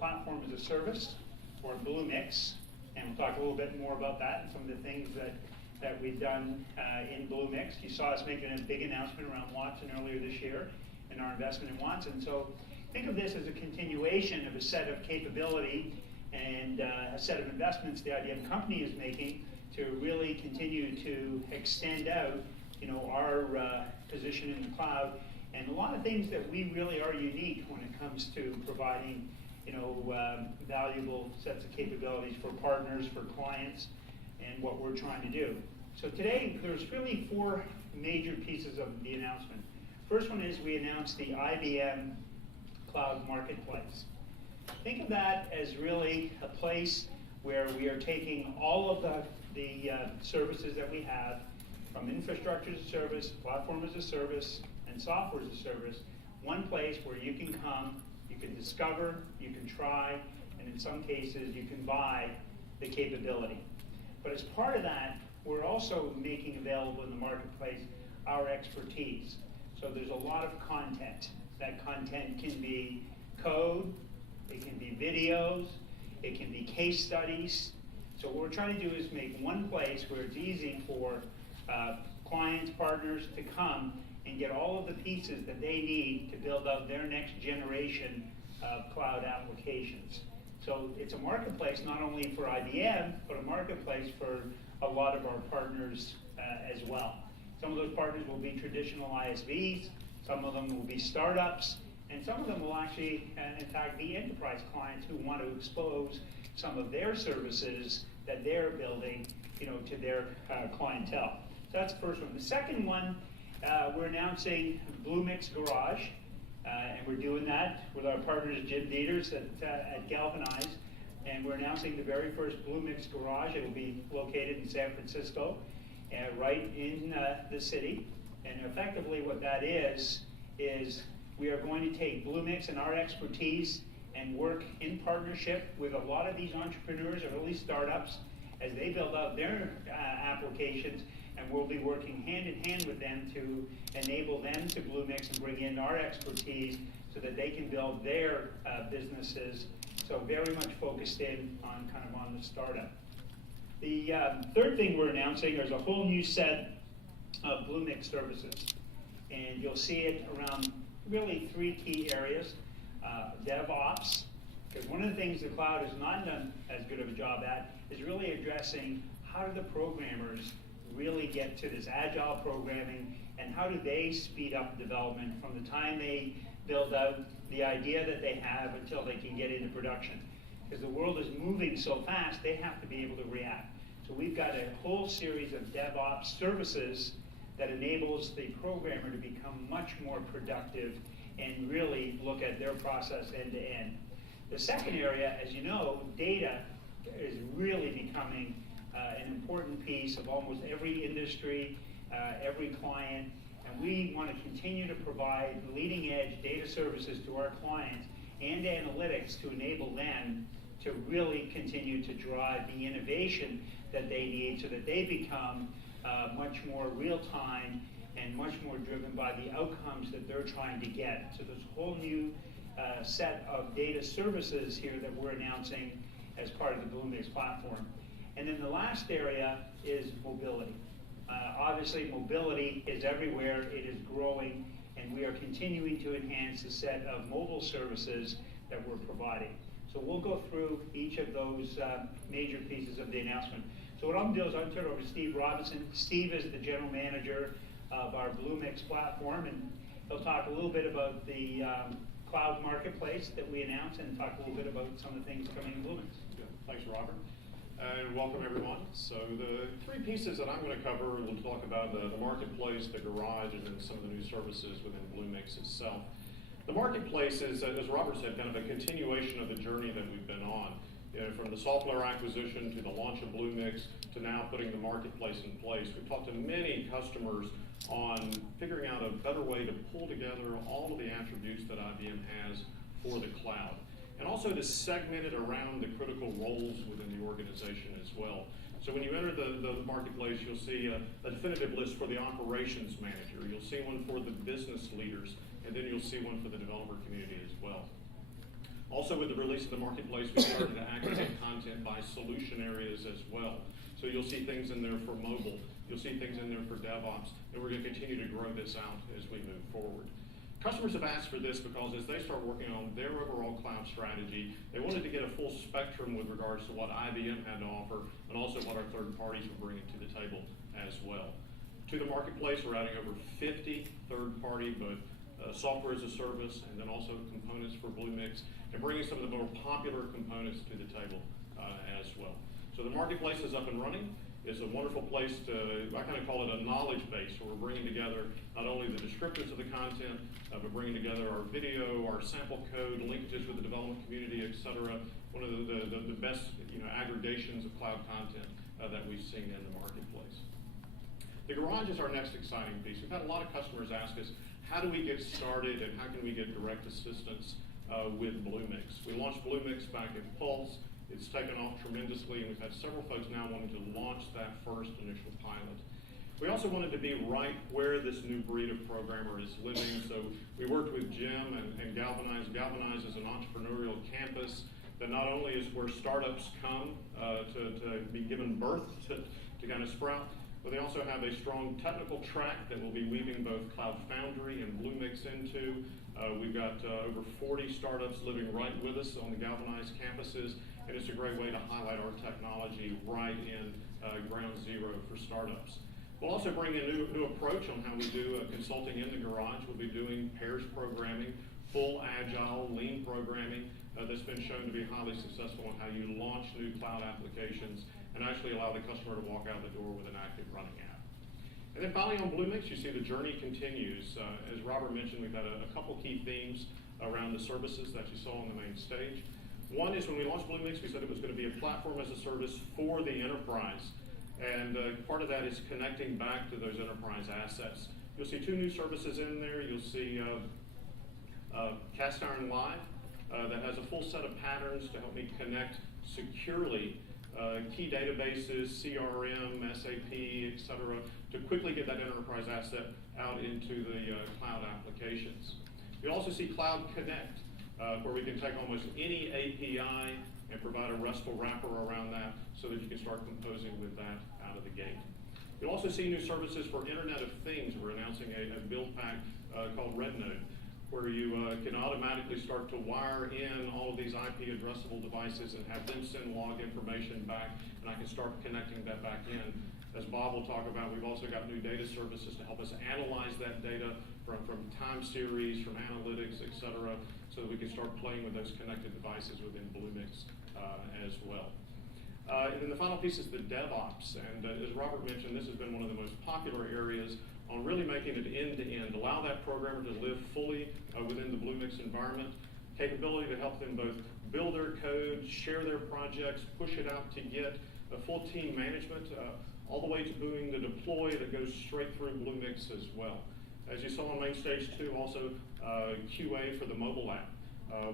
platform as a service, or Bluemix, and we'll talk a little bit more about that and some of the things that we've done in Bluemix. You saw us making a big announcement around Watson earlier this year and our investment in Watson. So think of this as a continuation of a set of capability and a set of investments the IBM company is making to really continue to extend out, our position in the cloud, and a lot of things that we really are unique when it comes to providing, valuable sets of capabilities for partners, for clients, and what we're trying to do. So today, there's really 4 major pieces of the announcement. First one is we announced the IBM Cloud Marketplace. Think of that as really a place where we are taking all of the services that we have, from infrastructure as a service, platform as a service, and software as a service, one place where you can come, you can discover, you can try, and in some cases you can buy the capability. But as part of that, we're also making available in the marketplace our expertise. So there's a lot of content. That content can be code, it can be videos, it can be case studies. So what we're trying to do is make one place where it's easy for clients, partners to come and get all of the pieces that they need to build out their next generation of cloud applications. So it's a marketplace not only for IBM, but a marketplace for a lot of our partners as well. Some of those partners will be traditional ISVs, some of them will be startups, and some of them will actually, in fact, be enterprise clients who want to expose some of their services that they're building, to their clientele. So that's the first one. The second one, we're announcing Bluemix Garage, and we're doing that with our partners, Jim Dieters at Galvanize, and we're announcing the very first Bluemix Garage. It will be located in San Francisco, right in the city. And effectively what that is we are going to take Bluemix and our expertise and work in partnership with a lot of these entrepreneurs or early startups as they build out their applications, and we'll be working hand in hand with them to enable them to Bluemix and bring in our expertise so that they can build their businesses. So very much focused in on the startup. The third thing we're announcing is a whole new set of Bluemix services, and you'll see it around really 3 key areas. DevOps, because one of the things the cloud has not done as good of a job at is really addressing how do the programmers really get to this agile programming, and how do they speed up development from the time they build out the idea that they have until they can get into production. Because the world is moving so fast, they have to be able to react. So we've got a whole series of DevOps services that enables the programmer to become much more productive and really look at their process end to end. The second area, as you know, data is really becoming an important piece of almost every industry, every client, and we want to continue to provide leading edge data services to our clients and analytics to enable them to really continue to drive the innovation that they need so that they become much more real time and much more driven by the outcomes that they're trying to get. So there's a whole new set of data services here that we're announcing as part of the Bluemix platform. And then the last area is mobility. Obviously, mobility is everywhere. It is growing, and we are continuing to enhance the set of mobile services that we're providing. So we'll go through each of those major pieces of the announcement. So what I'm going to do is I'm going to turn it over to Steve Robinson. Steve is the general manager of our Bluemix platform, and he'll talk a little bit about the cloud marketplace that we announced and talk a little bit about some of the things coming in Bluemix. Yeah, thanks, Robert. And welcome, everyone. So the 3 pieces that I'm going to cover, we'll talk about the marketplace, the garage, and then some of the new services within Bluemix itself. The marketplace is, as Robert said, kind of a continuation of the journey that we've been on. From the software acquisition to the launch of Bluemix to now putting the marketplace in place. We've talked to many customers on figuring out a better way to pull together all of the attributes that IBM has for the cloud. And also to segment it around the critical roles within the organization as well. So when you enter the marketplace, you'll see a definitive list for the operations manager. You'll see one for the business leaders, and then you'll see one for the developer community as well. Also, with the release of the Marketplace, we started to aggregate content by solution areas as well. So you'll see things in there for mobile, you'll see things in there for DevOps, and we're going to continue to grow this out as we move forward. Customers have asked for this because as they start working on their overall cloud strategy, they wanted to get a full spectrum with regards to what IBM had to offer and also what our third parties were bringing to the table as well. To the Marketplace, we're adding over 50 third-party, both software as a service and then also components for Bluemix, and bringing some of the more popular components to the table as well. So the Marketplace is up and running. It's a wonderful place to, I kind of call it a knowledge base, where we're bringing together not only the descriptors of the content, but bringing together our video, our sample code, linkages with the development community, et cetera. One of the best aggregations of cloud content that we've seen in the Marketplace. The Garage is our next exciting piece. We've had a lot of customers ask us, how do we get started and how can we get direct assistance with Bluemix? We launched Bluemix back at Pulse. It's taken off tremendously, and we've had several folks now wanting to launch that first initial pilot. We also wanted to be right where this new breed of programmer is living, so we worked with Jim and Galvanize. Galvanize is an entrepreneurial campus that not only is where startups come to be given birth to kind of sprout, but they also have a strong technical track that will be weaving both Cloud Foundry and Bluemix into. We've got over 40 startups living right with us on the Galvanize campuses, and it's a great way to highlight our technology right in ground zero for startups. We'll also bring a new approach on how we do consulting in the Garage. We'll be doing pairs programming, full agile, lean programming that's been shown to be highly successful in how you launch new cloud applications and actually allow the customer to walk out the door with an active running app. And then finally on Bluemix, you see the journey continues. As Robert mentioned, we've had a couple key themes around the services that you saw on the main stage. One is when we launched Bluemix, we said it was going to be a platform as a service for the enterprise. And part of that is connecting back to those enterprise assets. You'll see two new services in there. You'll see Cast Iron Live that has a full set of patterns to help me connect securely key databases, CRM, SAP, et cetera, to quickly get that enterprise asset out into the cloud applications. You also see Cloud Connect, where we can take almost any API and provide a RESTful wrapper around that so that you can start composing with that out of the gate. You'll also see new services for Internet of Things. We're announcing a build pack called RedNode, where you can automatically start to wire in all of these IP addressable devices and have them send log information back, and I can start connecting that back in. As Bob will talk about, we've also got new data services to help us analyze that data from time series, from analytics, et cetera, so that we can start playing with those connected devices within Bluemix as well. And then the final piece is the DevOps, and as Robert mentioned, this has been one of the most popular areas on really making it end-to-end, allow that programmer to live fully within the Bluemix environment, capability to help them both build their code, share their projects, push it out to Git, a full team management, all the way to doing the deploy that goes straight through Bluemix as well. As you saw on main stage 2, also QA for the mobile app.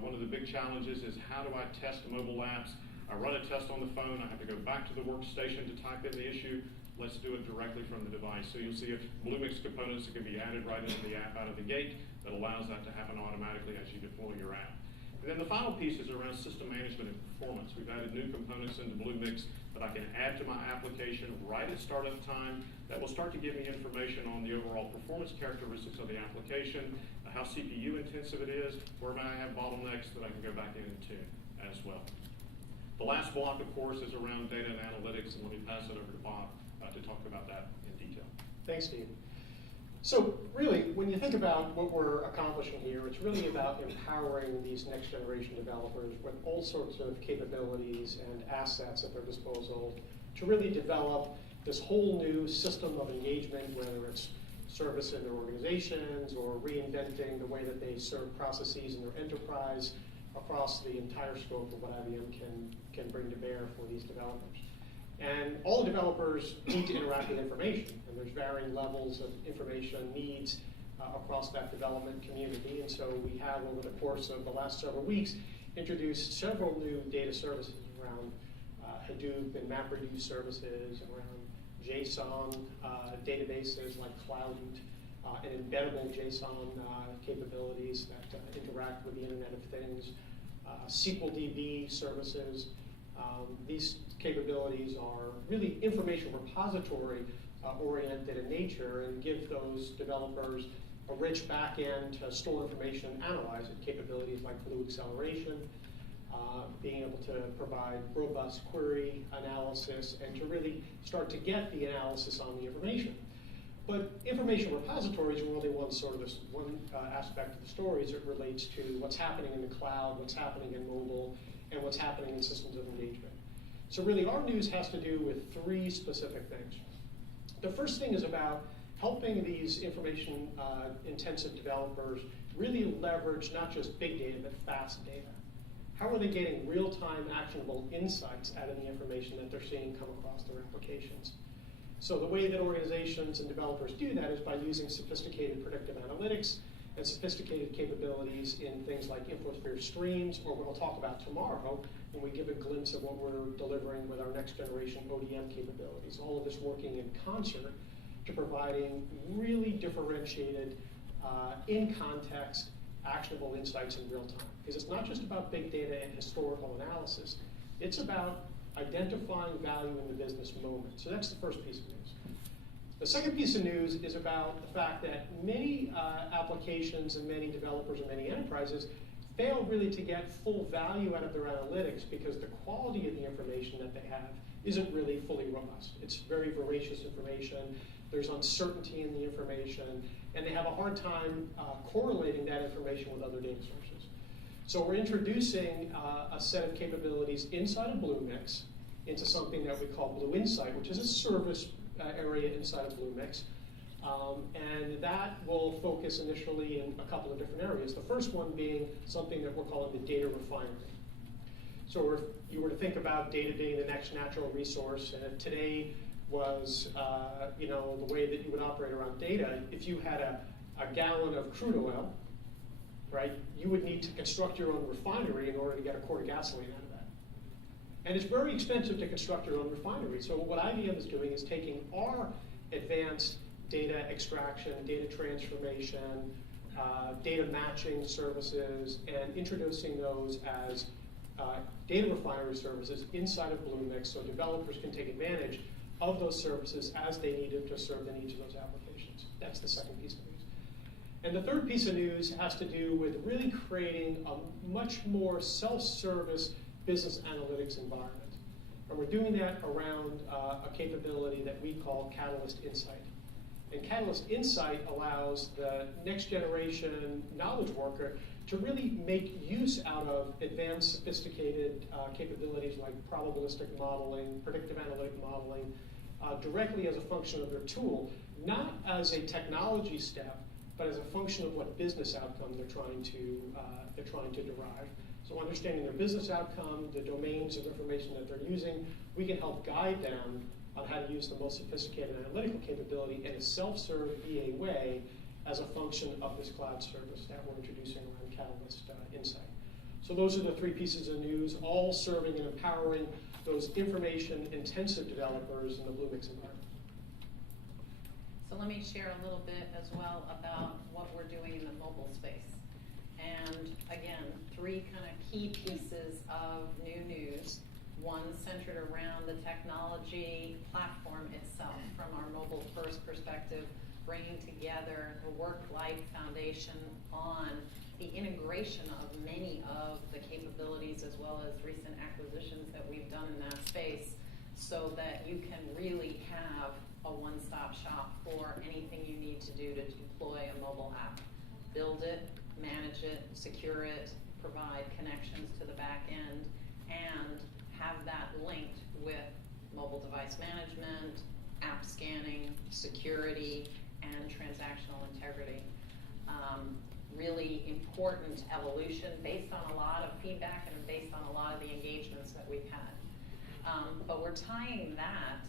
One of the big challenges is how do I test mobile apps? I run a test on the phone, I have to go back to the workstation to type in the issue. Let's do it directly from the device. So you'll see Bluemix components that can be added right into the app out of the gate that allows that to happen automatically as you deploy your app. And then the final piece is around system management and performance. We've added new components into Bluemix that I can add to my application right at startup time that will start to give me information on the overall performance characteristics of the application, how CPU intensive it is, where may I have bottlenecks that I can go back in and tune as well. The last block, of course, is around data and analytics, and let me pass it over to Bob to talk about that in detail. Thanks, Steve. So really, when you think about what we're accomplishing here, it's really about empowering these next generation developers with all sorts of capabilities and assets at their disposal to really develop this whole new system of engagement, whether it's service in their organizations or reinventing the way that they serve processes in their enterprise across the entire scope of what IBM can bring to bear for these developers. And all the developers need to interact with information, and there's varying levels of information needs across that development community. And so we have, over the course of the last several weeks, introduced several new data services around Hadoop and MapReduce services, around JSON databases like Cloudant, and embeddable JSON capabilities that interact with the Internet of Things. SQL DB services. These capabilities are really information repository oriented in nature and give those developers a rich back-end to store information and analyze it. Capabilities like blue acceleration, being able to provide robust query analysis, and to really start to get the analysis on the information. But information repositories are only one aspect of the story as it relates to what's happening in the cloud, what's happening in mobile, and what's happening in systems of engagement. So really our news has to do with three specific things. The first thing is about helping these information intensive developers really leverage not just big data, but fast data. How are they getting real-time actionable insights out of the information that they're seeing come across their applications? So the way that organizations and developers do that is by using sophisticated predictive analytics and sophisticated capabilities in things like infosphere streams, or what we'll talk about tomorrow when we give a glimpse of what we're delivering with our next generation ODM capabilities. All of this working in concert to providing really differentiated, in-context, actionable insights in real time. Because it's not just about big data and historical analysis, it's about identifying value in the business moment. So that's the first piece of news. The second piece of news is about the fact that many applications and many developers and many enterprises fail really to get full value out of their analytics because the quality of the information that they have isn't really fully robust. It's very voracious information, there's uncertainty in the information, and they have a hard time correlating that information with other data sources. So we're introducing a set of capabilities inside of Bluemix into something that we call Blue Insight, which is a service area inside of Bluemix. And that will focus initially in a couple of different areas. The first one being something that we're calling the data refinery. So if you were to think about data being the next natural resource, and if today was the way that you would operate around data, if you had a gallon of crude oil, right, you would need to construct your own refinery in order to get a quart of gasoline out of that. And it's very expensive to construct your own refinery. So what IBM is doing is taking our advanced data extraction, data transformation, data matching services, and introducing those as data refinery services inside of Bluemix so developers can take advantage of those services as they need it to serve the needs of those applications. That's the second piece of news. And the third piece of news has to do with really creating a much more self-service business analytics environment. And we're doing that around a capability that we call Catalyst Insight. And Catalyst Insight allows the next generation knowledge worker to really make use out of advanced, sophisticated capabilities like probabilistic modeling, predictive analytic modeling, directly as a function of their tool, not as a technology step, but as a function of what business outcome they're trying to derive. So understanding their business outcome, the domains of information that they're using, we can help guide them on how to use the most sophisticated analytical capability in a self-serve BA way as a function of this cloud service that we're introducing around Catalyst Insight. So those are the three pieces of news, all serving and empowering those information-intensive developers in the Bluemix environment. So let me share a little bit as well about what we're doing in the mobile space. And again, three kind of key pieces of new news. One centered around the technology platform itself from our mobile first perspective, bringing together the work-life foundation on the integration of many of the capabilities as well as recent acquisitions that we've done in that space so that you can really have a one-stop shop for anything you need to do to deploy a mobile app. Build it, manage it, secure it, provide connections to the back end, and have that linked with mobile device management, app scanning, security, and transactional integrity. Really important evolution based on a lot of feedback and based on a lot of the engagements that we've had. But we're tying that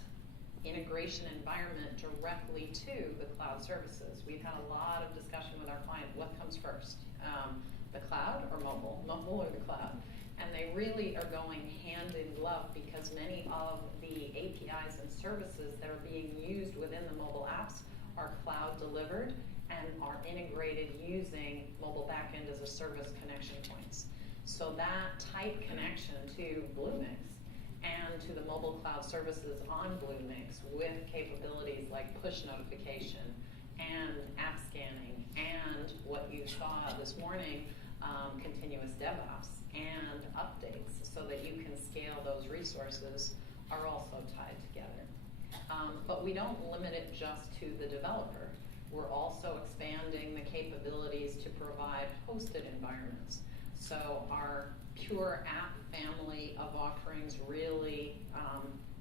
integration environment directly to the cloud services. We've had a lot of discussion with our client, what comes first? The cloud or mobile? Mobile or the cloud? And they really are going hand in glove because many of the APIs and services that are being used within the mobile apps are cloud delivered and are integrated using mobile backend as a service connection points. So that tight connection to Bluemix and to the mobile cloud services on Bluemix with capabilities like push notification and app scanning and what you saw this morning, continuous DevOps and updates so that you can scale those resources are also tied together. But we don't limit it just to the developer. We're also expanding the capabilities to provide hosted environments. So our pure app family of offerings really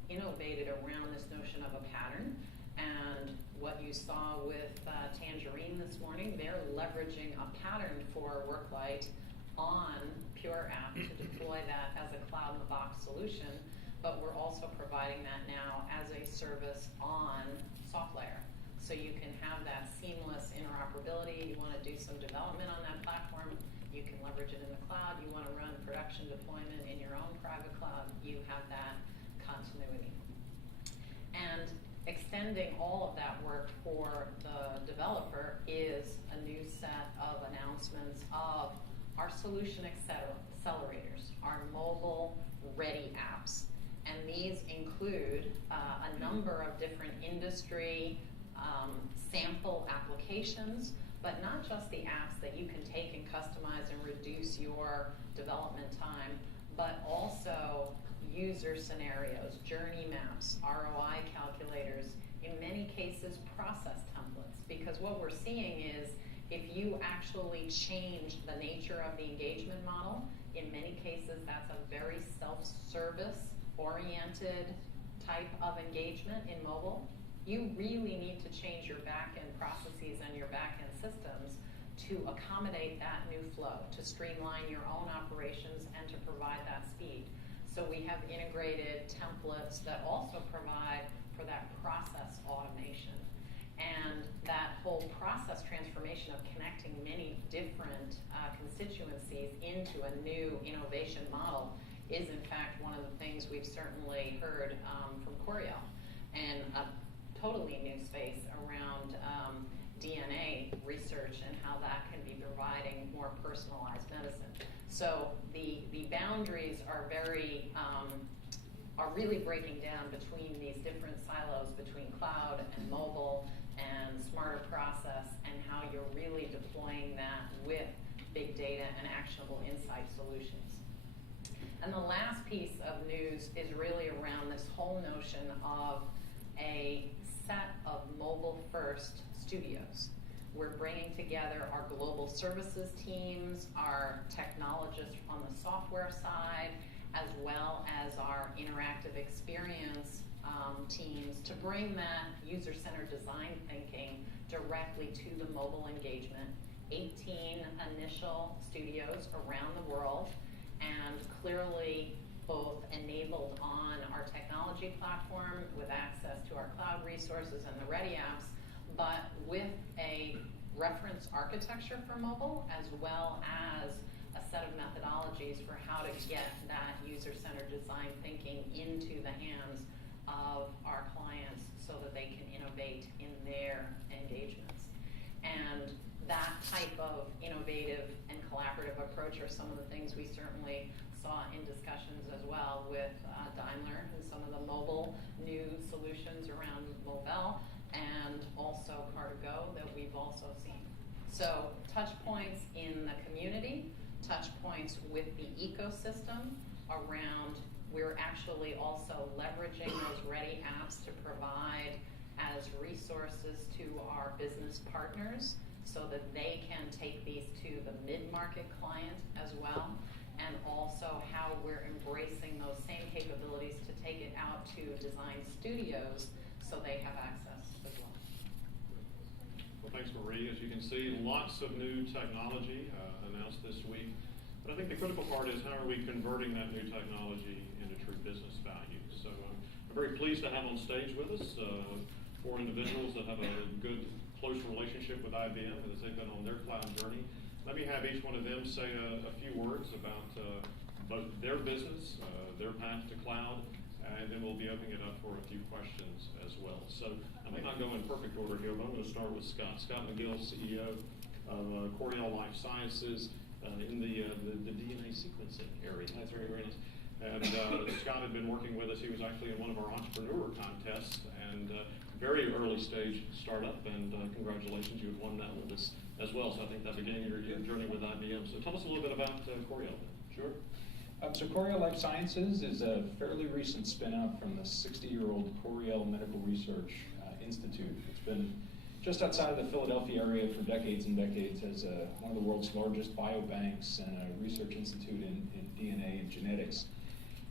innovated around this notion of a pattern. And what you saw with Tangerine this morning, they're leveraging a pattern for Worklight on Pure App to deploy that as a cloud-in-the-box solution, but we're also providing that now as a service on SoftLayer. So you can have that seamless interoperability. You want to do some development on that platform, you can leverage it in the cloud. You want to run production deployment in your own private cloud, you have that continuity. And extending all of that work for the developer is a new set of announcements of our solution accelerators, our mobile-ready apps. And these include a number of different industry sample applications, but not just the apps that you can take and customize and reduce your development time, but also user scenarios, journey maps, ROI calculators, in many cases process templates. Because what we're seeing is if you actually change the nature of the engagement model, in many cases that's a very self-service oriented type of engagement in mobile. You really need to change your back-end processes and your back-end systems to accommodate that new flow, to streamline your own operations and to provide that speed. So we have integrated templates that also provide for that process automation. And that whole process transformation of connecting many different constituencies into a new innovation model is in fact one of the things we've certainly heard from Coriel, and a totally new space around DNA research and how that can be providing more personalized medicine. So the boundaries are really breaking down between these different silos between cloud and mobile and smarter process, and how you're really deploying that with big data and actionable insight solutions. And the last piece of news is really around this whole notion of a set of mobile-first studios. We're bringing together our global services teams, our technologists on the software side, as well as our interactive experience teams to bring that user-centered design thinking directly to the mobile engagement. 18 initial studios around the world, and clearly both enabled on our technology platform with access to our cloud resources and the ready apps, but with a reference architecture for mobile, as well as a set of methodologies for how to get that user-centered design thinking into the hands of our clients so that they can innovate in their engagements. And that type of innovative and collaborative approach are some of the things we certainly saw in discussions as well with Daimler and some of the mobile new solutions around mobile, and also Car2Go that we've also seen. So touch points in the community, touch points with the ecosystem around, we're actually also leveraging those ready apps to provide as resources to our business partners so that they can take these to the mid-market client as well, and also how we're embracing those same capabilities to take it out to design studios so they have access as well. Well, thanks, Marie. As you can see, lots of new technology announced this week. But I think the critical part is how are we converting that new technology into true business value. So I'm very pleased to have on stage with us 4 individuals that have a good, close relationship with IBM as they've been on their cloud journey. Let me have each one of them say a few words about both their business, their path to cloud, and then we'll be opening it up for a few questions as well. So I may not go in perfect order here, but I'm going to start with Scott. Scott McGill, CEO of Coriel Life Sciences. in the DNA sequencing area. That's very, very nice. And Scott had been working with us. He was actually in one of our entrepreneur contests, and very early stage startup, and congratulations, you had won that with us as well. So I think that began your journey with IBM. So tell us a little bit about Coriell. Sure. So Coriell Life Sciences is a fairly recent spin-out from the 60-year-old Coriell Medical Research Institute. It's been just outside of the Philadelphia area for decades and decades as one of the world's largest biobanks and a research institute in DNA and genetics.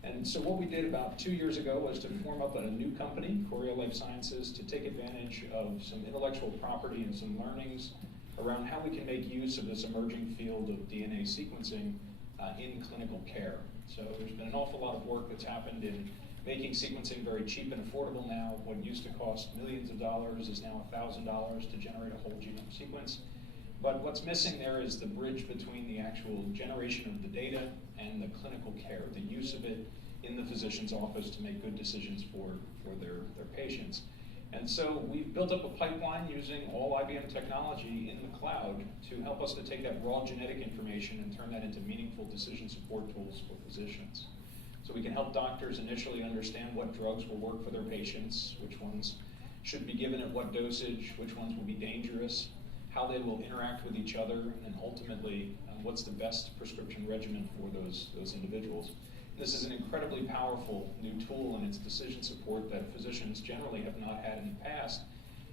And so what we did about 2 years ago was to form up a new company, Coriell Life Sciences, to take advantage of some intellectual property and some learnings around how we can make use of this emerging field of DNA sequencing in clinical care. So there's been an awful lot of work that's happened in making sequencing very cheap and affordable now. What used to cost millions of dollars is now $1,000 to generate a whole genome sequence. But what's missing there is the bridge between the actual generation of the data and the clinical care, the use of it in the physician's office to make good decisions for their patients. And so we've built up a pipeline using all IBM technology in the cloud to help us to take that raw genetic information and turn that into meaningful decision support tools for physicians. So we can help doctors initially understand what drugs will work for their patients, which ones should be given at what dosage, which ones will be dangerous, how they will interact with each other, and ultimately what's the best prescription regimen for those individuals. This is an incredibly powerful new tool in its decision support that physicians generally have not had in the past.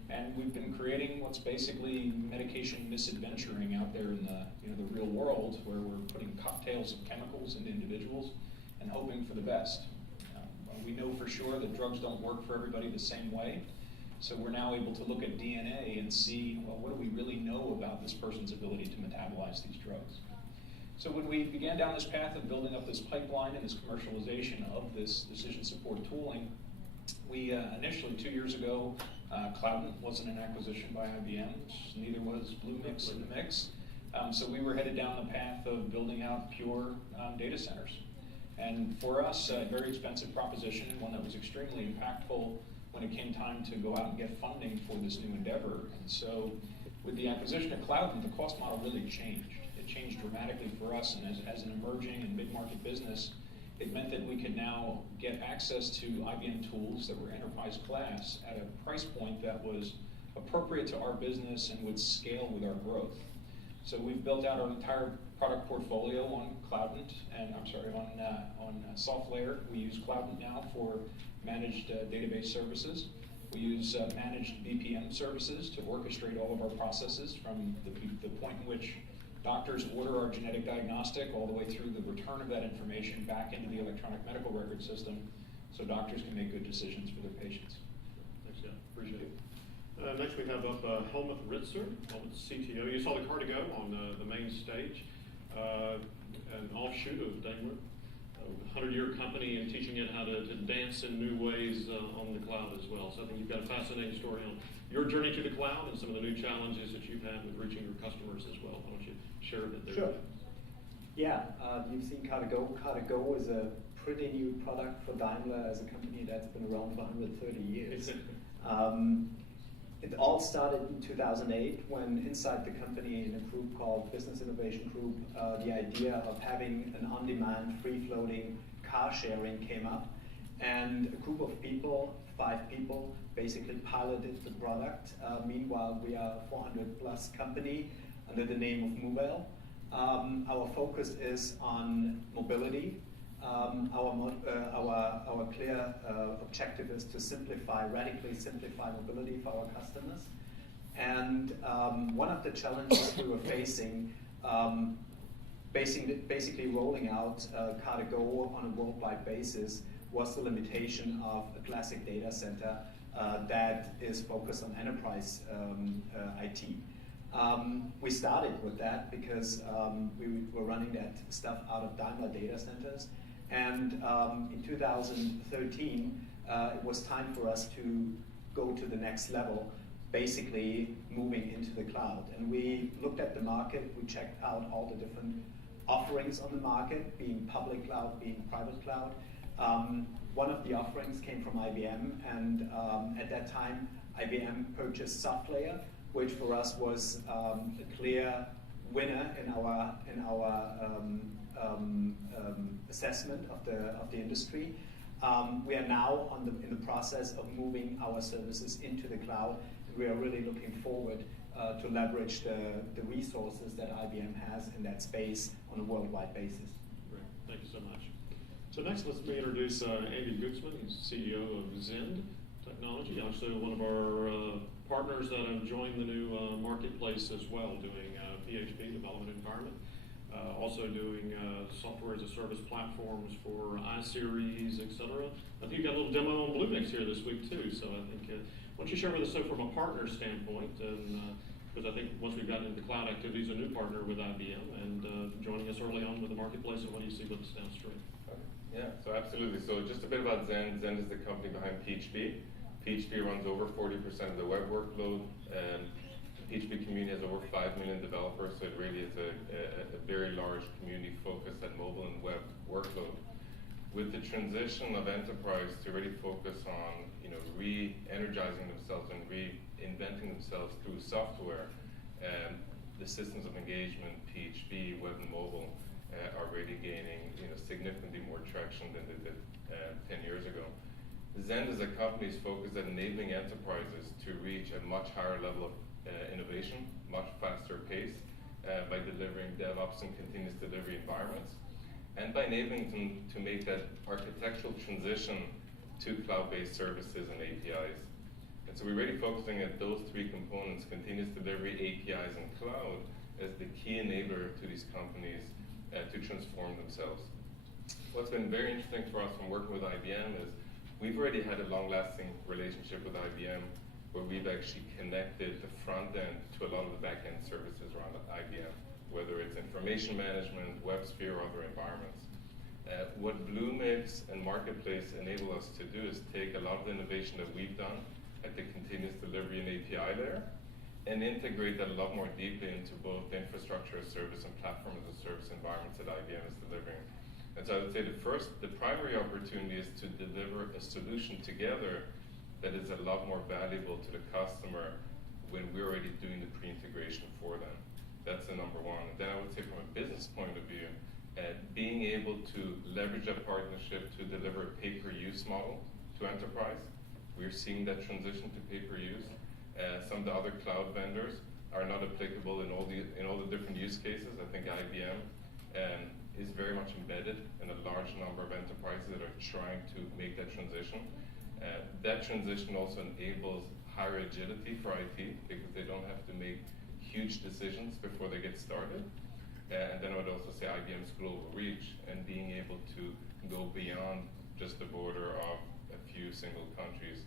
And we've been creating what's basically medication misadventuring out there in the real world, where we're putting cocktails of chemicals into individuals and hoping for the best. We know for sure that drugs don't work for everybody the same way. So we're now able to look at DNA and see, well, what do we really know about this person's ability to metabolize these drugs? So when we began down this path of building up this pipeline and this commercialization of this decision support tooling, we initially 2 years ago, Cloudant wasn't an acquisition by IBM, neither was Bluemix in the mix. So we were headed down the path of building out pure data centers. And for us, a very expensive proposition, and one that was extremely impactful when it came time to go out and get funding for this new endeavor. And so with the acquisition of Cloudant, the cost model really changed. It changed dramatically for us, and as an emerging and mid-market business, it meant that we could now get access to IBM tools that were enterprise class at a price point that was appropriate to our business and would scale with our growth. So we've built out our entire product portfolio on Cloudant, and on SoftLayer. We use Cloudant now for managed database services. We use managed BPM services to orchestrate all of our processes from the point in which doctors order our genetic diagnostic all the way through the return of that information back into the electronic medical record system so doctors can make good decisions for their patients. Thanks, Scott. Appreciate it. Next we have up Helmut Ritzer, Helmut's CTO. You saw the car to go on the main stage, an offshoot of Daimler, a 100-year company, and teaching it how to dance in new ways on the cloud as well. So I think you've got a fascinating story on your journey to the cloud and some of the new challenges that you've had with reaching your customers as well. Why don't you share a bit there? Sure. Yeah, you've seen Car2Go. Car2Go is a pretty new product for Daimler as a company that's been around for 130 years. It all started in 2008 when inside the company in a group called Business Innovation Group, the idea of having an on-demand, free-floating car sharing came up. And a group of people, 5 people, basically piloted the product. Meanwhile, we are a 400-plus company under the name of Mobile. Our focus is on mobility. Our clear objective is to radically simplify mobility for our customers. And one of the challenges we were facing, basically rolling out Car2Go on a worldwide basis, was the limitation of a classic data center that is focused on enterprise IT. We started with that because we were running that stuff out of Daimler data centers. And in 2013, it was time for us to go to the next level, basically moving into the cloud. And we looked at the market, we checked out all the different offerings on the market, being public cloud, being private cloud. One of the offerings came from IBM, and at that time, IBM purchased SoftLayer, which for us was a clear winner in our assessment of the industry. We are now in the process of moving our services into the cloud. We are really looking forward to leverage the resources that IBM has in that space on a worldwide basis. Great, thank you so much. So next, let me introduce Andy Gutzman. He's CEO of Zend Technology, also one of our partners that have joined the new Marketplace as well, doing PHP development environment. Also doing software as a service platforms for iSeries, etc. I think you got a little demo on Bluemix here this week too. So I think why don't you share with us so from a partner standpoint, and because I think once we've gotten into cloud activities, a new partner with IBM, and joining us early on with the Marketplace, and what do you see with us downstream? Yeah, so absolutely. So just a bit about Zend. Zend is the company behind PHP. PHP runs over 40% of the web workload, and the PHP community has over 5 million developers, so it really is a very large community focused at mobile and web workload. With the transition of enterprise to really focus on re-energizing themselves and reinventing themselves through software, and the systems of engagement, PHP, web and mobile, are really gaining significantly more traction than they did 10 years ago. Zend as a company is focused at enabling enterprises to reach a much higher level of innovation, much faster pace, by delivering DevOps and continuous delivery environments, and by enabling them to make that architectural transition to cloud-based services and APIs. And so we're really focusing at those three components, continuous delivery, APIs, and cloud, as the key enabler to these companies to transform themselves. What's been very interesting for us from working with IBM is we've already had a long-lasting relationship with IBM where we've actually connected the front end to a lot of the back-end services around IBM, whether it's information management, WebSphere, or other environments. What Bluemix and Marketplace enable us to do is take a lot of the innovation that we've done at the continuous delivery and API layer and integrate that a lot more deeply into both the infrastructure as service and platform as a service environments that IBM is delivering. And so I would say the primary opportunity is to deliver a solution together that is a lot more valuable to the customer when we're already doing the pre-integration for them. That's the number one. And then I would say from a business point of view, being able to leverage that partnership to deliver a pay-per-use model to enterprise. We're seeing that transition to pay-per-use. Some of the other cloud vendors are not applicable in all the different use cases. I think IBM is very much embedded in a large number of enterprises that are trying to make that transition. That transition also enables higher agility for IT because they don't have to make huge decisions before they get started. And then I would also say IBM's global reach and being able to go beyond just the border of a few single countries.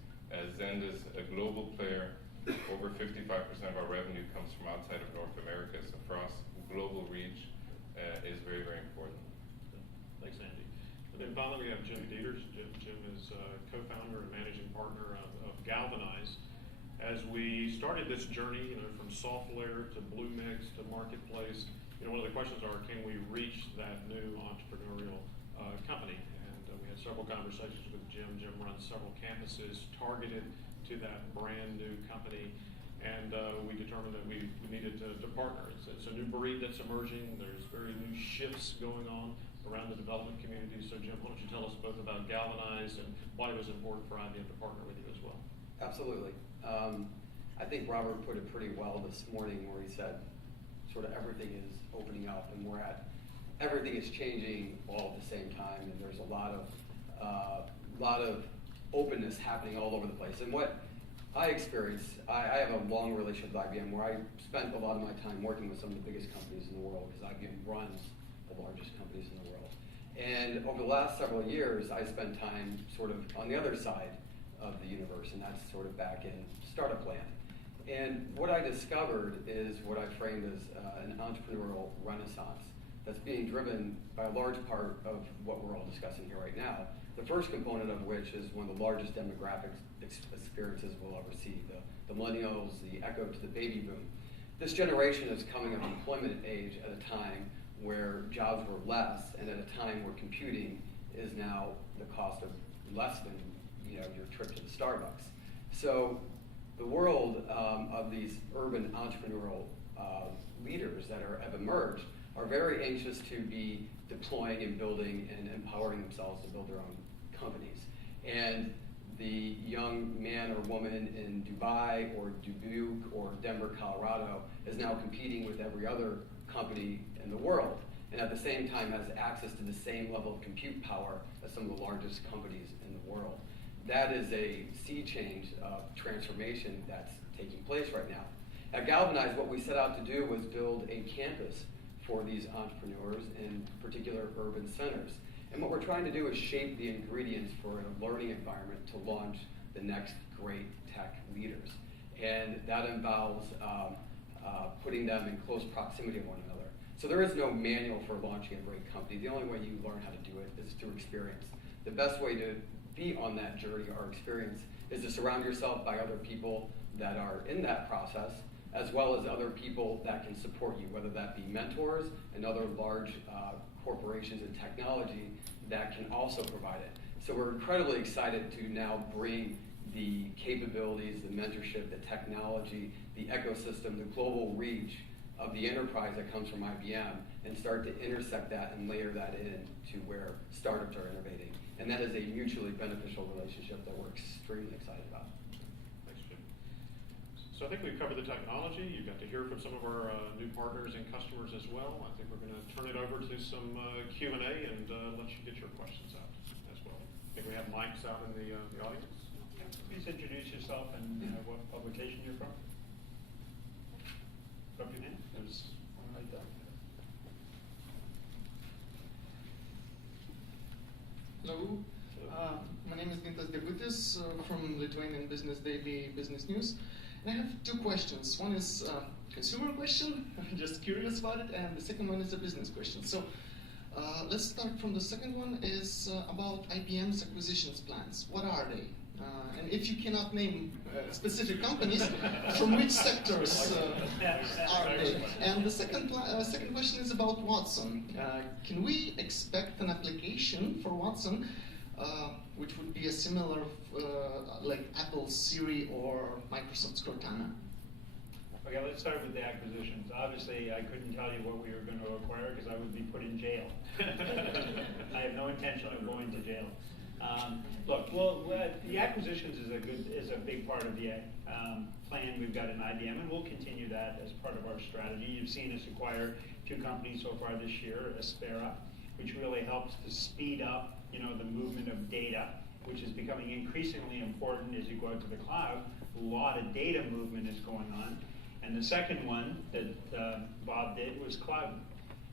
Zend is a global player. Over 55% of our revenue comes from outside of North America. So for us, global reach is very, very important. Thanks, Andy. And then finally, we have Jim Dieters. Jim is co-founder and managing partner of Galvanize. As we started this journey, from software to Bluemix to Marketplace, one of the questions are, can we reach that new entrepreneurial company? And we had several conversations with Jim. Jim runs several campuses targeted to that brand new company, and we determined that we needed to partner. It's a new breed that's emerging. There's very new shifts going on around the development community. So Jim, why don't you tell us both about Galvanize and why it was important for IBM to partner with you as well? Absolutely. I think Robert put it pretty well this morning where he said sort of everything is opening up and everything is changing all at the same time, and there's a lot of openness happening all over the place. And what I experienced, I have a long relationship with IBM where I spent a lot of my time working with some of the biggest companies in the world because IBM runs the largest companies in the world. And over the last several years, I spent time sort of on the other side of the universe, and that's sort of back in startup land. And what I discovered is what I framed as an entrepreneurial renaissance that's being driven by a large part of what we're all discussing here right now. The first component of which is one of the largest demographic experiences we'll ever see, the millennials, the echo to the baby boom. This generation is coming of employment age at a time where jobs were less and at a time where computing is now the cost of less than your trip to the Starbucks. So the world of these urban entrepreneurial leaders that have emerged are very anxious to be deploying and building and empowering themselves to build their own companies. And the young man or woman in Dubai or Dubuque or Denver, Colorado is now competing with every other company in the world, and at the same time has access to the same level of compute power as some of the largest companies in the world. That is a sea change of transformation that's taking place right now. At Galvanize, what we set out to do was build a campus for these entrepreneurs in particular urban centers. And what we're trying to do is shape the ingredients for a learning environment to launch the next great tech leaders. And that involves putting them in close proximity of one another. So there is no manual for launching a great company. The only way you learn how to do it is through experience. The best way to be on that journey or experience is to surround yourself by other people that are in that process, as well as other people that can support you, whether that be mentors and other large corporations in technology that can also provide it. So we're incredibly excited to now bring the capabilities, the mentorship, the technology, the ecosystem, the global reach of the enterprise that comes from IBM and start to intersect that and layer that in to where startups are innovating. And that is a mutually beneficial relationship that we're extremely excited about. Thanks, Jim. So I think we've covered the technology. You got to hear from some of our new partners and customers as well. I think we're going to turn it over to some Q&A and let you get your questions out as well. I think we have mics out in the audience. Please introduce yourself and what publication you're from. Up your hand. There's one right there. Hello. My name is Gintas Degutis from Lithuanian Business Daily Business News. And I have two questions. One is a consumer question, I'm just curious about it, and the second one is a business question. So let's start from the second one, is about IBM's acquisitions plans. What are they? And if you cannot name specific companies, from which sectors are they? And the second question is about Watson. Can we expect an application for Watson which would be a similar, like Apple's Siri or Microsoft's Cortana? Okay, let's start with the acquisitions. Obviously, I couldn't tell you what we were going to acquire because I would be put in jail. I have no intention of going to jail. Look, the acquisitions is a big part of the plan we've got in IBM, and we'll continue that as part of our strategy. You've seen us acquire 2 companies so far this year, Aspera, which really helps to speed up, the movement of data, which is becoming increasingly important as you go out to the cloud. A lot of data movement is going on. And the second one that Bob did was cloud.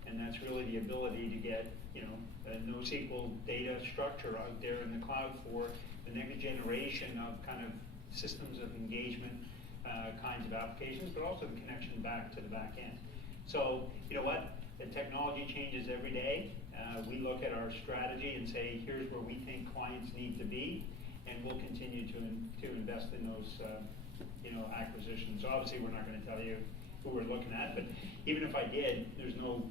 And that's really the ability to get, a NoSQL data structure out there in the cloud for the next generation of kind of systems of engagement kinds of applications, but also the connection back to the back end. So, you know what? The technology changes every day. We look at our strategy and say, here's where we think clients need to be, and we'll continue to invest in those acquisitions. Obviously, we're not going to tell you who we're looking at, but even if I did, there's no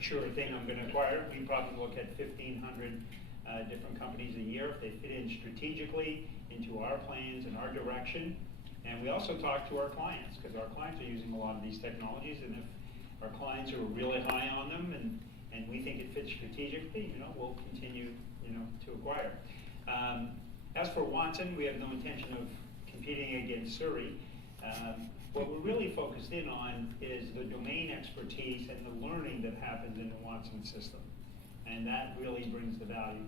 sure thing I'm going to acquire. We probably look at 1,500 different companies a year if they fit in strategically into our plans and our direction. And we also talk to our clients, because our clients are using a lot of these technologies, and if our clients are really high on them and we think it fits strategically, we'll continue to acquire. As for Watson, we have no intention of competing against Suri. What we're really focused in on is the domain expertise and the learning that happens in the Watson system. And that really brings the value,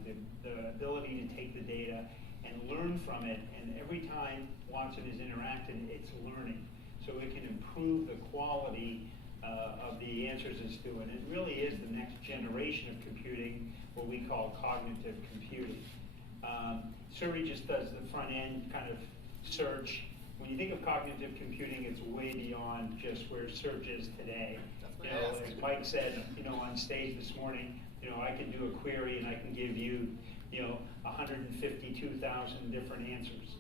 the ability to take the data and learn from it. And every time Watson is interacting, it's learning. So it can improve the quality of the answers it's doing. It really is the next generation of computing, what we call cognitive computing. Suri just does the front end kind of search. When you think of cognitive computing, it's way beyond just where search is today. As Mike said, on stage this morning, I can do a query and I can give you, 152,000 different answers.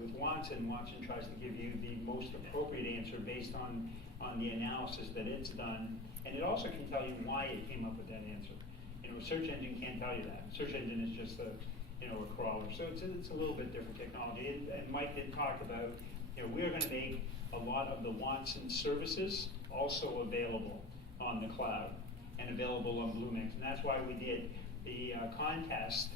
With Watson tries to give you the most appropriate answer based on the analysis that it's done, and it also can tell you why it came up with that answer. A search engine can't tell you that. Search engine is just a crawler. So it's a little bit different technology. And Mike did talk about, we're going to make a lot of the Watson services also available on the cloud and available on Bluemix. And that's why we did the contest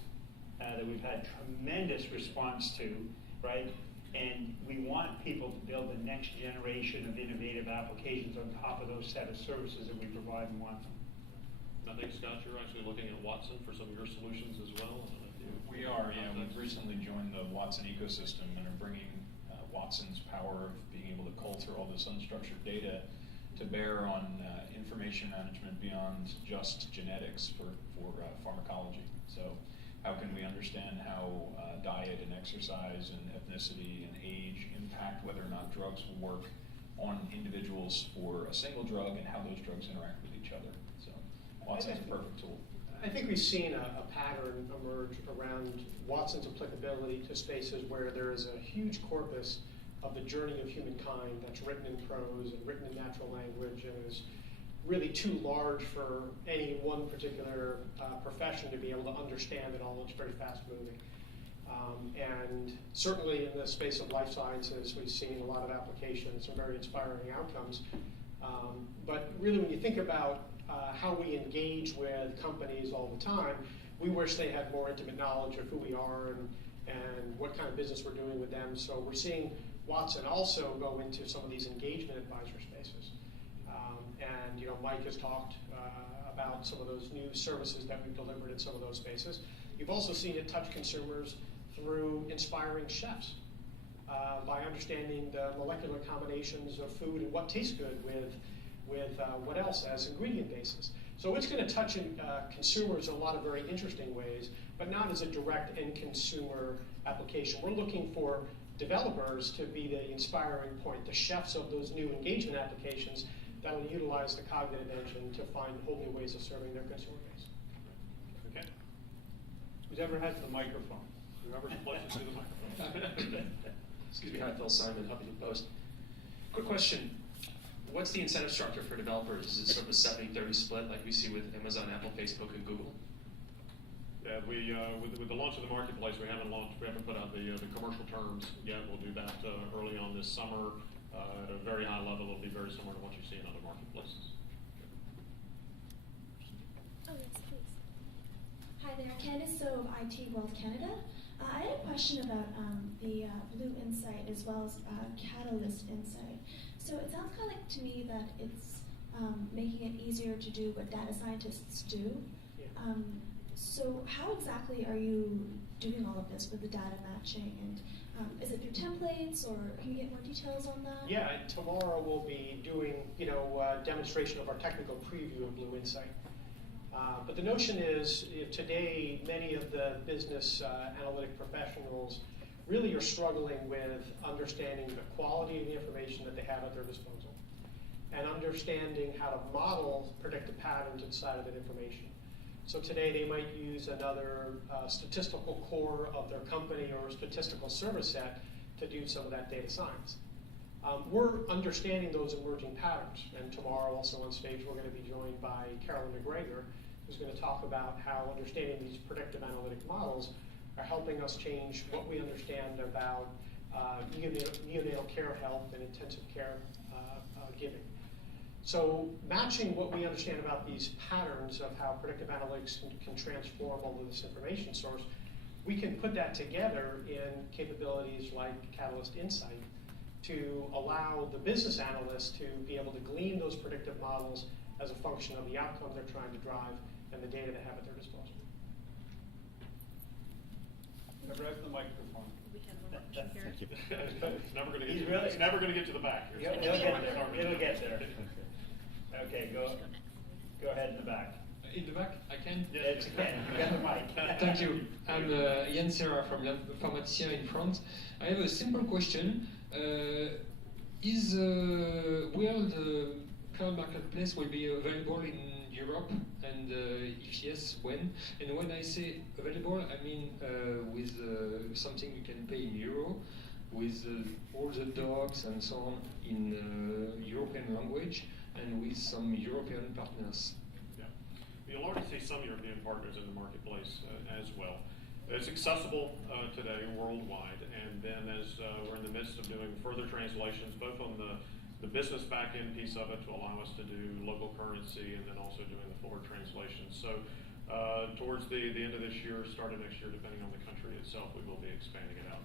that we've had tremendous response to, right? And we want people to build the next generation of innovative applications on top of those set of services that we provide and want them. I think, Scott, you're actually looking at Watson for some of your solutions as well. We are, yeah. We've recently joined the Watson ecosystem and are bringing Watson's power of being able to culture all this unstructured data to bear on information management beyond just genetics for pharmacology. So how can we understand how diet and exercise and ethnicity and age impact whether or not drugs will work on individuals for a single drug and how those drugs interact with each other. So Watson's a perfect tool. I think we've seen a pattern emerge around Watson's applicability to spaces where there is a huge corpus of the journey of humankind that's written in prose and written in natural language and is really too large for any one particular profession to be able to understand it all. It's very fast moving. And certainly in the space of life sciences, we've seen a lot of applications and very inspiring outcomes. But really when you think about how we engage with companies all the time, we wish they had more intimate knowledge of who we are and what kind of business we're doing with them. So we're seeing Watson also go into some of these engagement advisor spaces. And Mike has talked about some of those new services that we've delivered in some of those spaces. You've also seen it touch consumers through inspiring chefs by understanding the molecular combinations of food and what tastes good with what else as ingredient bases. So it's going to touch consumers in a lot of very interesting ways, but not as a direct end consumer application. We're looking for developers to be the inspiring point, the chefs of those new engagement applications that will utilize the cognitive engine to find whole new ways of serving their consumer base. Okay. Who's ever had the microphone? Whoever's closest to the microphone. Excuse me, hi, Phil Simon, Huffington Post. Quick question. What's the incentive structure for developers? Is it sort of a 70-30 split like we see with Amazon, Apple, Facebook, and Google? Yeah, with the launch of the marketplace, we haven't put out the commercial terms yet. We'll do that early on this summer. At a very high level, it'll be very similar to what you see in other marketplaces. Oh, yes, please. Hi there, Candice of IT World Canada. I had a question about the Blue Insight as well as Catalyst Insight. So it sounds kind of like to me that it's making it easier to do what data scientists do. Yeah. So how exactly are you doing all of this with the data matching? And is it through templates, or can you get more details on that? Yeah, and tomorrow we'll be doing a demonstration of our technical preview of Blue Insight. But the notion is, today many of the business analytic professionals really are struggling with understanding the quality of the information that they have at their disposal and understanding how to model predictive patterns inside of that information. So today they might use another statistical core of their company or statistical service set to do some of that data science. We're understanding those emerging patterns, and tomorrow also on stage we're going to be joined by Carolyn McGregor, who's going to talk about how understanding these predictive analytic models are helping us change what we understand about neonatal care health and intensive care giving. So matching what we understand about these patterns of how predictive analytics can transform all of this information source, we can put that together in capabilities like Catalyst Insight to allow the business analysts to be able to glean those predictive models as a function of the outcome they're trying to drive and the data they have at their disposal. Never have the microphone. Thank you. It's never going to get to the back. He'll get there. It'll get there. Okay, go ahead in the back. In the back, I can? Yes, you can. You got the mic. Thank you. I'm Yann Serra from La Pharmacia in France. I have a simple question. Will the cloud marketplace will be available in Europe? And if yes, when? And when I say available, I mean with something you can pay in euro, with all the docs and so on in European language, and with some European partners. Yeah, you'll already see some European partners in the marketplace as well. It's accessible today worldwide, and then as we're in the midst of doing further translations, both on the the business back-end piece of it to allow us to do local currency and then also doing the forward translation. So towards the end of this year, start of next year, depending on the country itself, we will be expanding it out.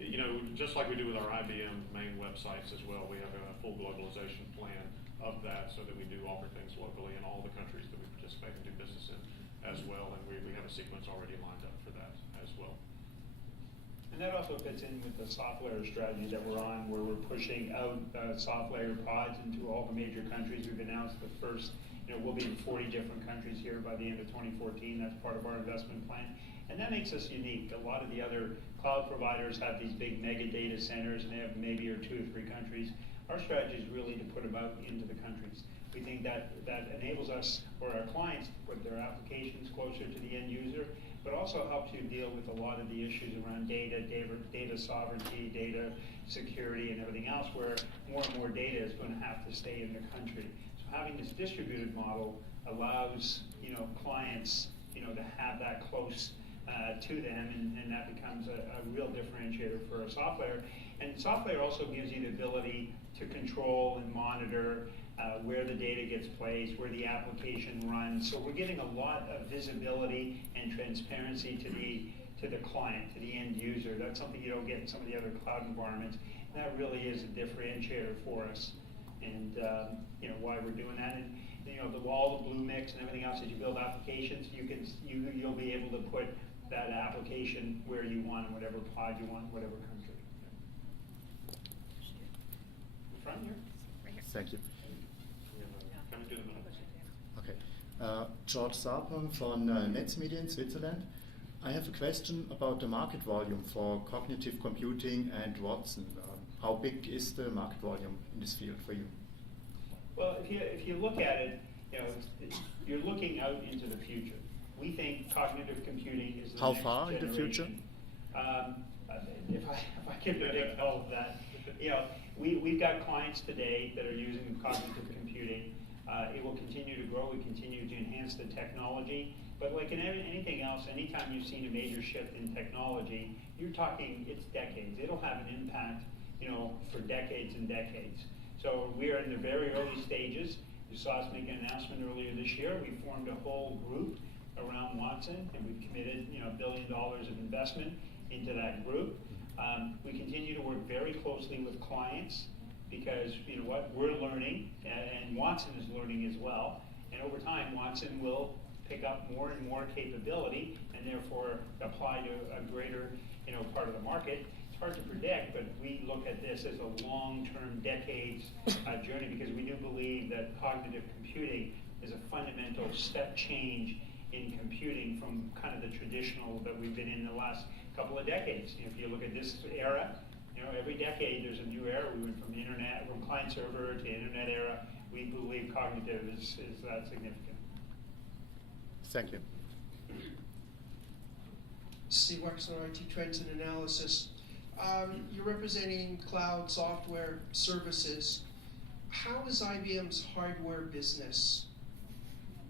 You know, just like we do with our IBM main websites as well, we have a full globalization plan of that so that we do offer things locally in all the countries that we participate and do business in as well, and we have a sequence already lined up for that as well. And that also fits in with the soft layer strategy that we're on, where we're pushing out soft layer pods into all the major countries. We've announced the first, we'll be in 40 different countries here by the end of 2014. That's part of our investment plan. And that makes us unique. A lot of the other cloud providers have these big mega data centers, and they have maybe 2 or 3 countries. Our strategy is really to put them out into the countries. We think that enables us, or our clients, to put their applications closer to the end user, but also helps you deal with a lot of the issues around data sovereignty, data security, and everything else, where more and more data is going to have to stay in the country. So having this distributed model allows clients to have that close to them, and that becomes a real differentiator for a software. And software also gives you the ability to control and monitor where the data gets placed, where the application runs. So we're getting a lot of visibility and transparency to the client, to the end user. That's something you don't get in some of the other cloud environments. And that really is a differentiator for us, and why we're doing that. And all the blue mix and everything else, as you build applications, you'll be able to put that application where you want, in whatever pod you want, whatever country. In front here. Thank you. Coming to the middle. Okay. George Sarpong from Netzmedia in Switzerland. I have a question about the market volume for cognitive computing and Watson. How big is the market volume in this field for you? Well, if you look at it, you're looking out into the future. We think cognitive computing is the How next far generation. in the future? If I can predict all of that, we've got clients today that are using cognitive computing. It will continue to grow. We continue to enhance the technology. But like in anything else, anytime you've seen a major shift in technology, you're talking it's decades. It'll have an impact, for decades and decades. So we are in the very early stages. You saw us make an announcement earlier this year. We formed a whole group around Watson, and we've committed $1 billion of investment into that group. We continue to work very closely with clients because we're learning, and Watson is learning as well. And over time, Watson will pick up more and more capability, and therefore apply to a greater part of the market. It's hard to predict, but we look at this as a long-term, decades journey, because we do believe that cognitive computing is a fundamental step change in computing from kind of the traditional that we've been in the last couple of decades. If you look at this era, every decade there's a new era. We went from client server to internet era. We believe cognitive is that significant. Thank you. Steve Wexler, IT Trends and Analysis. You're representing cloud software services. How is IBM's hardware business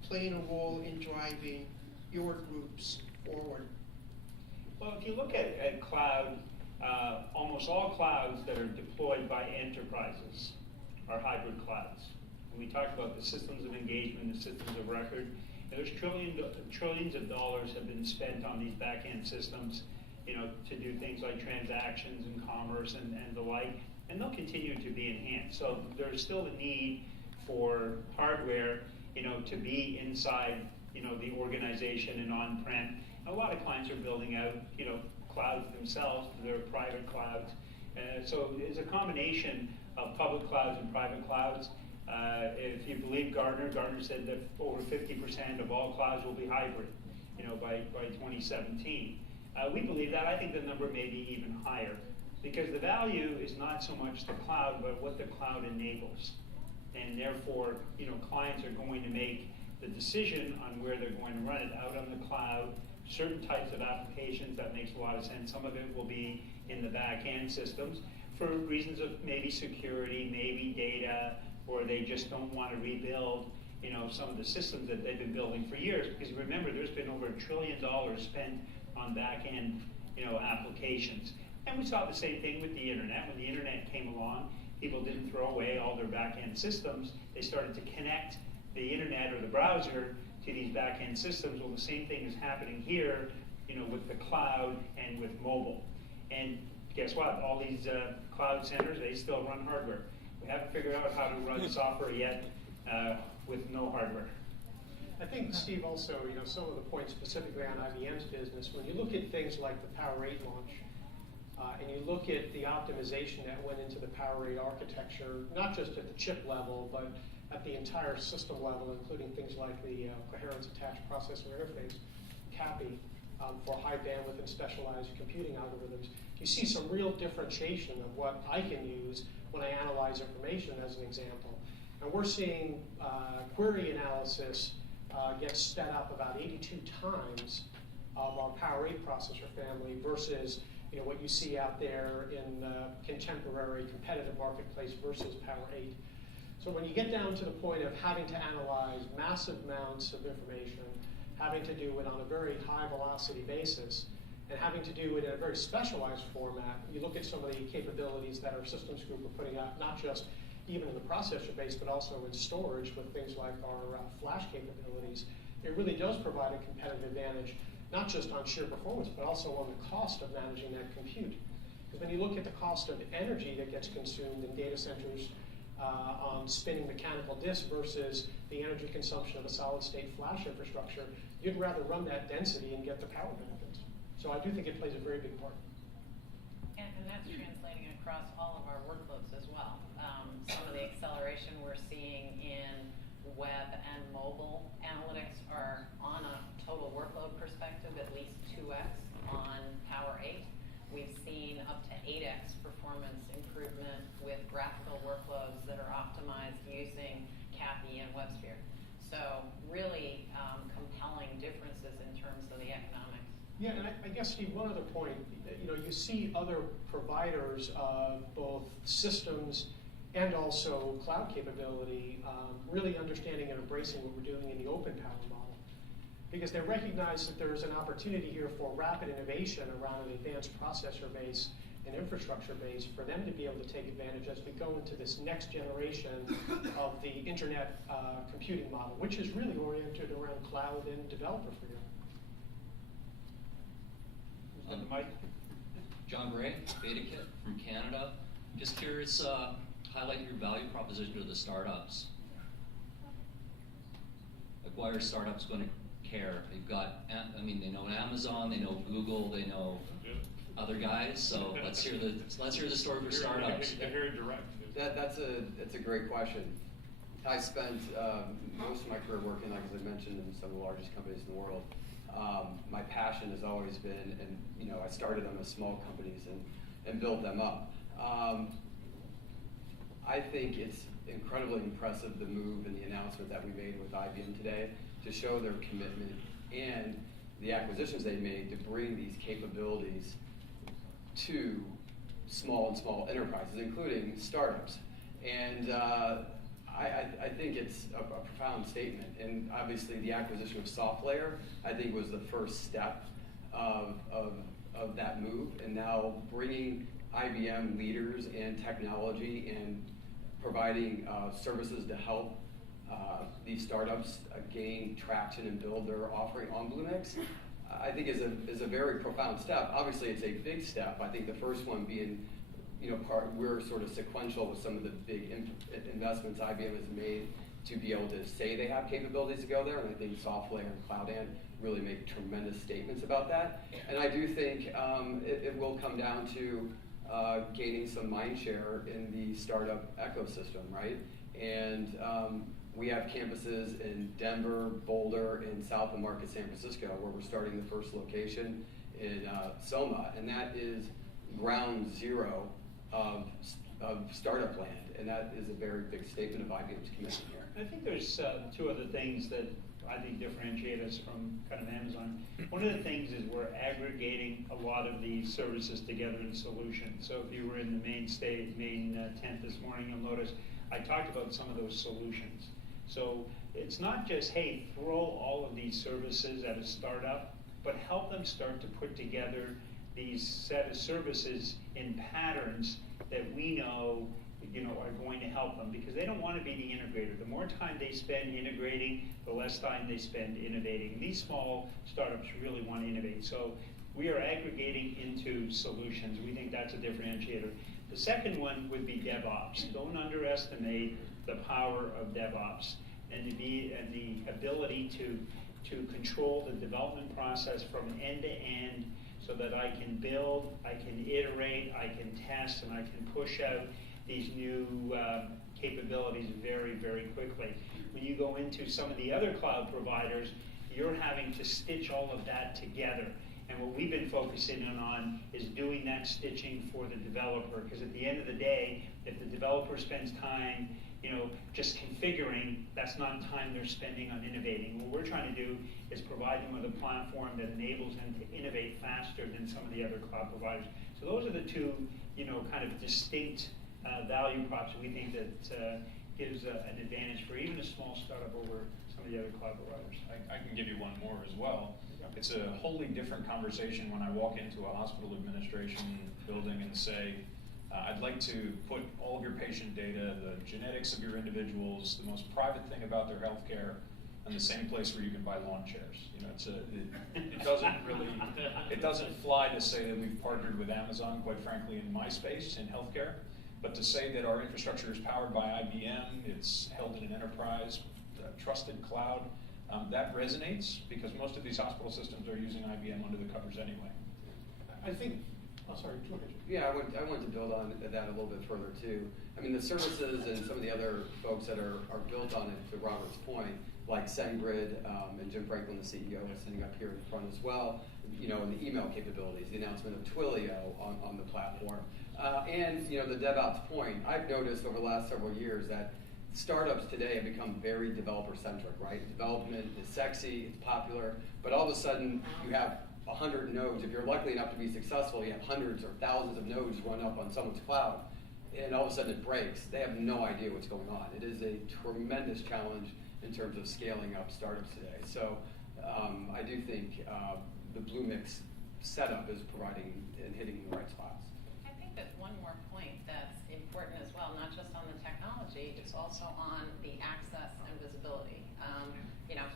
playing a role in driving your groups forward? Well, if you look at cloud, almost all clouds that are deployed by enterprises are hybrid clouds. When we talk about the systems of engagement, the systems of record, there's trillions of dollars have been spent on these back-end systems, to do things like transactions and commerce and the like, and they'll continue to be enhanced. So there's still the need for hardware, to be inside, the organization and on-prem. And a lot of clients are building out, clouds themselves, their private clouds. So it's a combination of public clouds and private clouds. If you believe Gartner said that over 50% of all clouds will be hybrid, by 2017. We believe that. I think the number may be even higher, because the value is not so much the cloud, but what the cloud enables. And therefore, clients are going to make the decision on where they're going to run it out on the cloud. Certain types of applications, that makes a lot of sense. Some of it will be in the back-end systems for reasons of maybe security, maybe data, or they just don't want to rebuild, some of the systems that they've been building for years. Because remember, there's been over $1 trillion spent on back-end, applications. And we saw the same thing with the internet. When the internet came along, people didn't throw away all their back-end systems. They started to connect the internet or the browser to these back-end systems. Well, the same thing is happening here, with the cloud and with mobile. And guess what? All these cloud centers, they still run hardware. We haven't figured out how to run software yet with no hardware. I think, Steve, also, some of the points specifically on IBM's business, when you look at things like the Power 8 launch, and you look at the optimization that went into the Power 8 architecture, not just at the chip level, but at the entire system level, including things like the Coherence Attached Processor Interface, CAPI, for high bandwidth and specialized computing algorithms, you see some real differentiation of what I can use when I analyze information, as an example. And we're seeing query analysis get sped up about 82 times of our Power 8 processor family versus what you see out there in contemporary competitive marketplace versus Power 8. So when you get down to the point of having to analyze massive amounts of information, having to do it on a very high velocity basis, and having to do it in a very specialized format, you look at some of the capabilities that our systems group are putting out, not just even in the processor base, but also in storage with things like our flash capabilities. It really does provide a competitive advantage, not just on sheer performance, but also on the cost of managing that compute. Because when you look at the cost of energy that gets consumed in data centers on spinning mechanical disk versus the energy consumption of a solid-state flash infrastructure, you'd rather run that density and get the power benefits. So I do think it plays a very big part. And that's translating across all of our workloads as well. Some of the acceleration we're seeing in web and mobile analytics are on a total workload perspective at least 2x on Power 8. We've seen up to 8x performance improvement with graphical workloads that are optimized using CAPI and WebSphere. So really compelling differences in terms of the economics. Yeah, and I guess, Steve, one other point. You see other providers of both systems and also cloud capability really understanding and embracing what we're doing in the open power model. Because they recognize that there's an opportunity here for rapid innovation around an advanced processor base and infrastructure base for them to be able to take advantage as we go into this next generation of the internet computing model, which is really oriented around cloud and developer freedom. Mike? John Gray, BetaKit from Canada. Just curious, highlight your value proposition to the startups. Like, why are startups going to care? They've got, they know Amazon, they know Google, they know other guys. So let's hear the story for startups. Very direct. That's a great question. I spent most of my career working, like as I mentioned, in some of the largest companies in the world. My passion has always been, and I started them as small companies and built them up. I think it's incredibly impressive, the move and the announcement that we made with IBM today to show their commitment and the acquisitions they made to bring these capabilities to small enterprises, including startups. And I think it's a profound statement. And obviously the acquisition of SoftLayer, I think, was the first step of that move. And now bringing IBM leaders and technology and providing services to help these startups gain traction and build their offering on Bluemix, I think is a very profound step. Obviously, it's a big step. I think the first one being, we're sort of sequential with some of the big investments IBM has made to be able to say they have capabilities to go there, and I think SoftLayer and CloudAnd really make tremendous statements about that. And I do think it will come down to gaining some mind share in the startup ecosystem, right? And we have campuses in Denver, Boulder, and south of Market, San Francisco, where we're starting the first location in Soma, and that is ground zero of startup land, and that is a very big statement of IBM's commitment here. I think there's two other things that I think differentiate us from kind of Amazon. One of the things is we're aggregating a lot of these services together in solutions. So if you were in the main tent this morning, you'll notice I talked about some of those solutions. So it's not just, hey, throw all of these services at a startup, but help them start to put together these set of services in patterns that we know are going to help them, because they don't want to be the integrator. The more time they spend integrating, the less time they spend innovating. These small startups really want to innovate. So we are aggregating into solutions. We think that's a differentiator. The second one would be DevOps. Don't underestimate the power of DevOps and the ability to control the development process from end to end, so that I can build, I can iterate, I can test, and I can push out these new capabilities very, very quickly. When you go into some of the other cloud providers, you're having to stitch all of that together. And what we've been focusing on is doing that stitching for the developer, because at the end of the day, if the developer spends time just configuring, that's not time they're spending on innovating. What we're trying to do is provide them with a platform that enables them to innovate faster than some of the other cloud providers. So those are the two, kind of distinct value props we think that gives an advantage for even a small startup over some of the other cloud providers. I can give you one more as well. It's a wholly different conversation when I walk into a hospital administration building and say, I'd like to put all of your patient data, the genetics of your individuals, the most private thing about their healthcare, in the same place where you can buy lawn chairs. It doesn't fly to say that we've partnered with Amazon, quite frankly, in my space, in healthcare, but to say that our infrastructure is powered by IBM, it's held in an enterprise, trusted cloud, that resonates, because most of these hospital systems are using IBM under the covers anyway. I think, sorry, go ahead. Yeah, I want to build on that a little bit further too. I mean, the services and some of the other folks that are built on it, to Robert's point, like SendGrid, and Jim Franklin, the CEO, is sitting up here in front as well, and the email capabilities, the announcement of Twilio on the platform. And the DevOps point, I've noticed over the last several years that startups today have become very developer-centric, right? Development is sexy, it's popular, but all of a sudden you have 100 nodes. If you're lucky enough to be successful, you have hundreds or thousands of nodes run up on someone's cloud, and all of a sudden it breaks. They have no idea what's going on. It is a tremendous challenge in terms of scaling up startups today. So I do think the Bluemix setup is providing and hitting the right spots. I think that one more point that's important as well, not just on the technology, it's also on the access and visibility.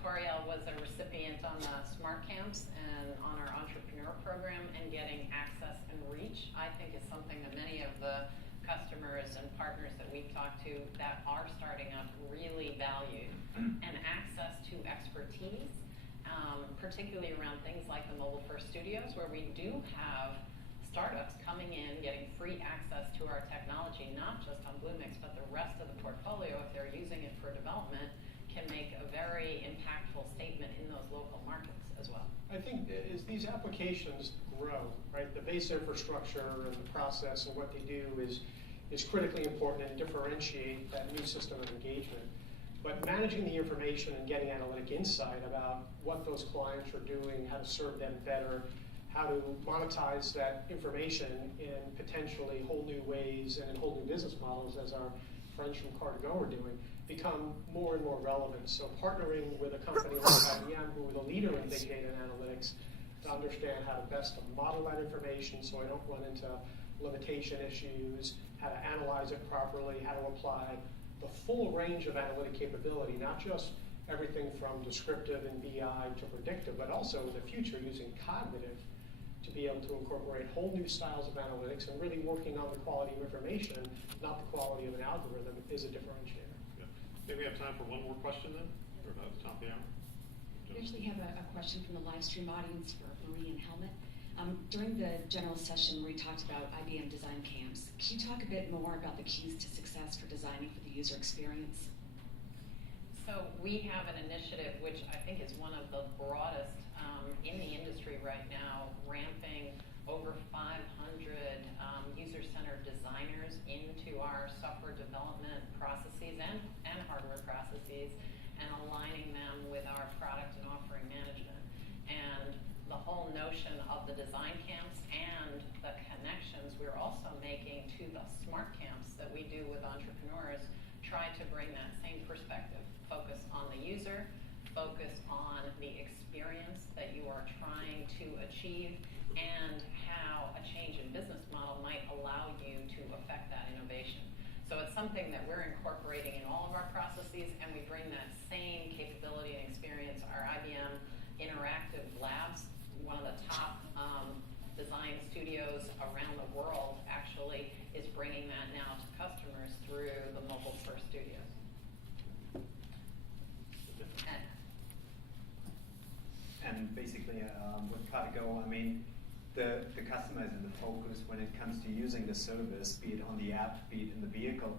Coriel was a recipient on the Smart Camps and on our entrepreneur program, and getting access and reach, I think, is something that many of the customers and partners that we've talked to that are starting up really value. And access to expertise, particularly around things like the mobile first studios, where we do have startups coming in, getting free access to our technology, not just on Bluemix, but the rest of the portfolio, if they're using it for development, can make a very impactful statement in those local markets as well. I think as these applications grow, right, the base infrastructure and the process and what they do is critically important and differentiate that new system of engagement. But managing the information and getting analytic insight about what those clients are doing, how to serve them better, how to monetize that information in potentially whole new ways and in whole new business models, as our friends from Car2Go are doing, become more and more relevant. So partnering with a company like IBM, who is a leader in big data and analytics, to understand how to best model that information so I don't run into limitation issues, how to analyze it properly, how to apply the full range of analytic capability, not just everything from descriptive and BI to predictive, but also in the future using cognitive to be able to incorporate whole new styles of analytics, and really working on the quality of information, not the quality of an algorithm, is a differentiator. Maybe we have time for one more question then, or about the top of the hour. We actually have a question from the live stream audience for Marie and Helmut. During the general session where we talked about IBM design camps, can you talk a bit more about the keys to success for designing for the user experience? So we have an initiative which I think is one of the broadest in the industry right now, ramping over 500 user-centered designers into our software development processes and hardware processes, and aligning them with our product and offering management. And the whole notion of the design camps and the connections we're also making to the smart camps that we do with entrepreneurs try to bring that same perspective. Focus on the user, focus on the experience that you are trying to achieve, and how a change in business model might allow you to affect that innovation. So something that we're incorporating in all of our processes, and we bring that same capability and experience. Our IBM Interactive Labs, one of the top design studios around the world, actually is bringing that now to customers through the mobile first studios. And basically, with Car2Go, I mean, the customer is in the focus when it comes to using the service, be it on the app, be it in the vehicle.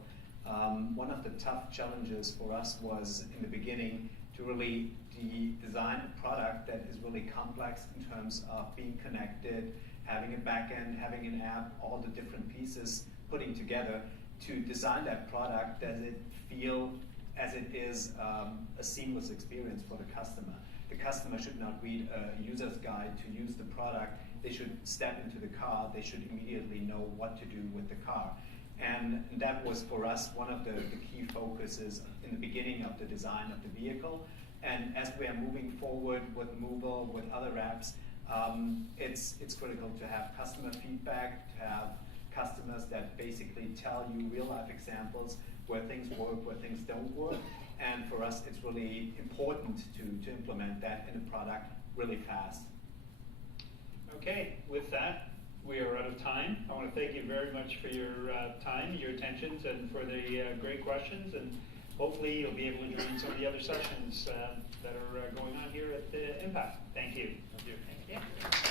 One of the tough challenges for us was in the beginning to really design a product that is really complex in terms of being connected, having a backend, having an app, all the different pieces putting together to design that product. Does it feel as it is a seamless experience for the customer? The customer should not read a user's guide to use the product. They should step into the car. They should immediately know what to do with the car. And that was for us one of the key focuses in the beginning of the design of the vehicle. And as we are moving forward with mobile, with other apps, it's critical to have customer feedback, to have customers that basically tell you real life examples where things work, where things don't work. And for us, it's really important to implement that in a product really fast. Okay, with that, we are out of time. I want to thank you very much for your time, your attentions, and for the great questions. And hopefully you'll be able to join some of the other sessions that are going on here at the Impact. Thank you. Thank you.